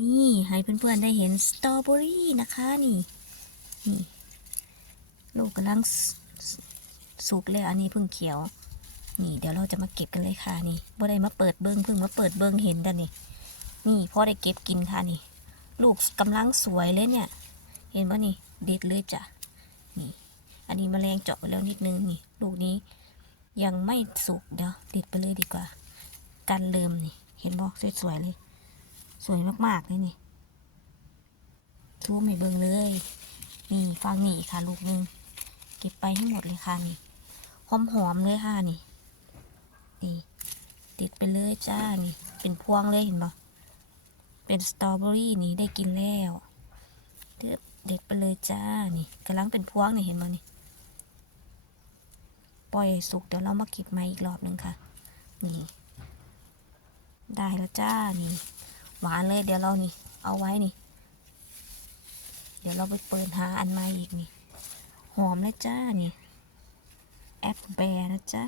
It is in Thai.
นี่ให้เพื่อนๆได้เห็นสตรอเบอรี่นะคะนี่นี่ลูกกำลังสุกแล้วอันนี้เพิ่งเขียว นี่เดี๋ยวเราจะมาเก็บกันเลยค่ะนี่บ่ได้มาเปิดเบิ้งเพิ่งมาเปิดเบิ้งเห็นแต่นี่นี่พ่อได้เก็บกินค่ะนี่ ลูกกำลังสวยเลยเนี่ย เห็นป่ะนี่เด็ดเลยจ้ะนี่อันนี้มแมลงเจาะไปแล้วนิดนึงนี่ลูกนี้ยังไม่สุกเดี๋ยวเด็ดไปเลยดีกว่า กันเริ่มนี่ เห็นบอกสวยๆเลย วยมากๆเลยนี่ทั่วไม่เบิ่งเลย นี่ฟังนี่ค่ะลูกนึง เก็บไปให้หมดเลยค่ะนี่ หอมหอมๆเลยค่ะนี่ นี่ ติดไปเลยจ้านี่ เป็นพวงเลยเห็นปะเป็นสตรอเบอรี่นี่ได้กินแล้วเด็ดไปเลยจ้า นี่กำลังเป็นพวงนี่เห็นปะนี่ ปล่อยสุกเดี๋ยวเรามาเก็บมาอีกรอบหนึ่งค่ะ นี่ ได้แล้วจ้า นี่ หวานเลยเดี๋ยวเรานี่ เอาไว้นี่ เดี๋ยวเราไปเปิดหาอันใหม่อีกนี่ หอมนะจ้านี่ แอปแบร์นะจ๊ะ